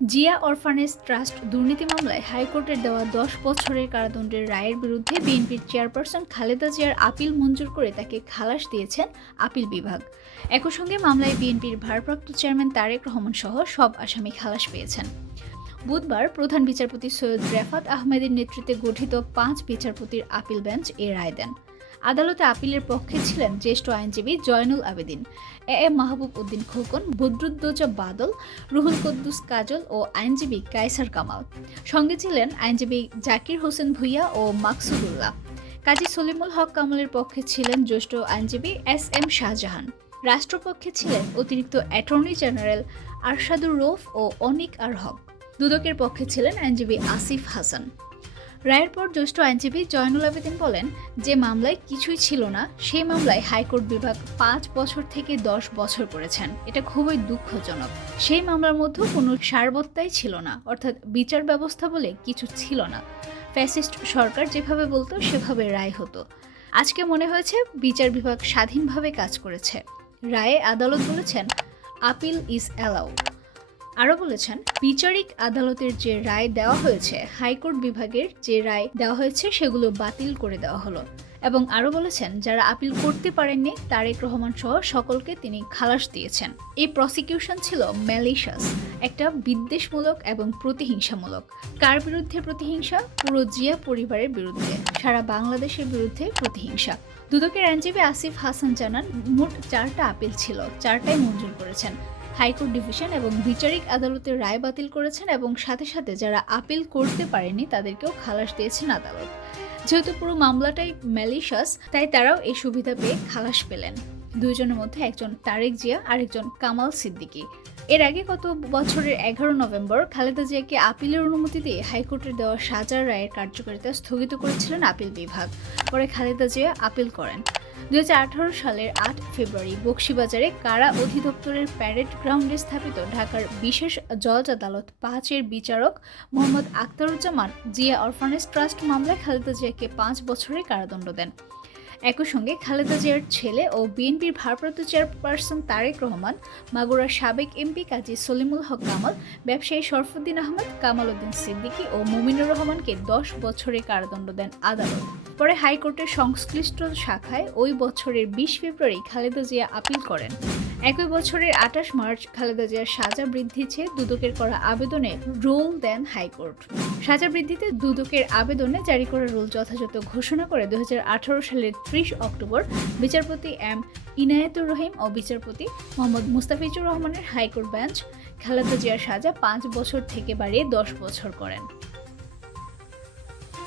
Zia orphanage trust দুর্নীতি মামলায় হাইকোর্টের দেওয়া ১০ বছরের কারাদণ্ডের রায়ের বিরুদ্ধে বিএনপির চেয়ারপারসন খালেদা জিয়ার আপিল মঞ্জুর করে তাকে খালাস দিয়েছেন আপিল বিভাগ। একই সঙ্গে মামলায় বিএনপির ভারপ্রাপ্ত চেয়ারম্যান তারেক রহমান সহ সব আসামি খালাস পেয়েছেন। বুধবার প্রধান বিচারপতি সৈয়দ রেফাত আহমেদের নেতৃত্বে গঠিত ৫ বিচারপতির আপিল বেঞ্চ এ রায় দেন। আদালতে আপিলের পক্ষে ছিলেন জ্যেষ্ঠ আইনজীবী জয়নুল আবেদিন, এ মাহবুব উদ্দিন খোকন, বদরুদ্দোজা বাদল, রুহুল কুদ্দুস কাজল ও আইনজীবী কায়সার কামাল। সঙ্গে ছিলেন আইনজীবী জাকির হোসেন ভূঁইয়া ও মাকসুদুল্লাহ। কাজী সলিমুল হক কামালের পক্ষে ছিলেন জ্যেষ্ঠ আইনজীবী এস.এম. শাহজাহান। রাষ্ট্রপক্ষে ছিলেন অতিরিক্ত অ্যাটর্নি জেনারেল আরশাদুর রৌফ ও অনিক আর হক। দুদকের পক্ষে ছিলেন আইনজীবী আসিফ হাসান। রায়ের পর জ্যেষ্ঠ আইনজীবী জয়নুল আবেদিন বলেন, যে মামলায় কিছুই ছিল না সেই মামলায় হাইকোর্ট বিভাগ ৫ বছর থেকে ১০ বছর করেছেন। এটা খুবই দুঃখজনক। সেই মামলার মধ্যে কোনো সারবত্তাই ছিল না, অর্থাৎ বিচার ব্যবস্থা বলে কিছু ছিল না। ফ্যাসিস্ট সরকার যেভাবে বলতো সেভাবে রায় হতো। আজকে মনে হয়েছে বিচার বিভাগ স্বাধীনভাবে কাজ করেছে। রায়ে আদালত বলেছেন, আপিল ইজ অ্যালাউড। আরও বলেছেন, বিচারিক আদালতের যে রায় দেওয়া হয়েছে, হাইকোর্ট বিভাগের যে রায় দেওয়া হয়েছে সেগুলো বাতিল করে দেওয়া হলো। এবং আরও বলেছেন, যারা আপিল করতে পারেননি তারেক রহমান সহ সকলকে তিনি খালাস দিয়েছেন। এই প্রসিকিউশন ছিল ম্যালিশাস, একটা বিদ্বেষমূলক এবং প্রতিহিংসামূলক। কার বিরুদ্ধে প্রতিহিংসা? পুরো জিয়া পরিবারের বিরুদ্ধে, সারা বাংলাদেশের বিরুদ্ধে প্রতিহিংসা। দুদকের আইনজীবী আসিফ হাসান জানান, মোট 4টা আপিল ছিল, 4টাই মঞ্জুর করেছেন। হাইকোর্ট ডিভিশন এবং বিচারিক আদালতের রায় বাতিল করেছেন এবং সাথে সাথে যারা আপিল করতে পারেনি তাদেরকেও খালাস দিয়েছেন আদালত। যেহেতু পুরো মামলাটাই ম্যালিশাস, তাই তারাও এই সুবিধা পেয়ে খালাস পেলেন। দুইজনের মধ্যে একজন তারেক জিয়া, আরেকজন কামাল সিদ্দিকী। এর আগে গত বছরের ১১ নভেম্বর খালেদা জিয়াকে আপিলের অনুমতি দিয়ে হাইকোর্টের দেওয়া সাজার রায়ের কার্যকারিতা স্থগিত করেছিলেন আপিল বিভাগ। পরে খালেদা জিয়া আপিল করেন। ২০১৮ সালের ৮ ফেব্রুয়ারি বকশীবাজারে কারা অধিদপ্তরের প্যারেড গ্রাউন্ডে স্থাপিত ঢাকার বিশেষ জজ আদালত ৫-এর বিচারক মোহাম্মদ আখতারুজ্জামান জিয়া অরফানেজ ট্রাস্ট মামলায় খালেদা জিয়াকে ৫ বছরের কারাদণ্ড দেন। একই সঙ্গে খালেদা জিয়ার ছেলে ও বিএনপির ভারপ্রাপ্ত চেয়ারপারসন তারেক রহমান, মাগুরার সাবেক এমপি কাজী সলিমুল হক কামাল, ব্যবসায়ী শরফুদ্দিন আহমেদ, কামাল উদ্দিন সিদ্দিকী ও মুমিনুর রহমানকে ১০ বছরের কারাদণ্ড দেন আদালত। পরে হাইকোর্টের সংশ্লিষ্ট শাখায় ওই বছরের ২০ ফেব্রুয়ারি খালেদা জিয়া আপিল করেন। একই বছরের ২৮ মার্চ খালেদা জিয়ার সাজা বৃদ্ধি চেয়ে দুদকের করা আবেদনে রুল দেন হাইকোর্ট। সাজা বৃদ্ধিতে দুদকের আবেদনে জারি করা রুল যথাযথ ঘোষণা করে ২০১৮ সালের ৩০ অক্টোবর বিচারপতি এম ইনায়েতুর রহিম ও বিচারপতি মোহাম্মদ মুস্তাফিজুর রহমানের হাইকোর্ট বেঞ্চ খালেদা জিয়ার সাজা ৫ বছর থেকে বাড়িয়ে ১০ বছর করেন।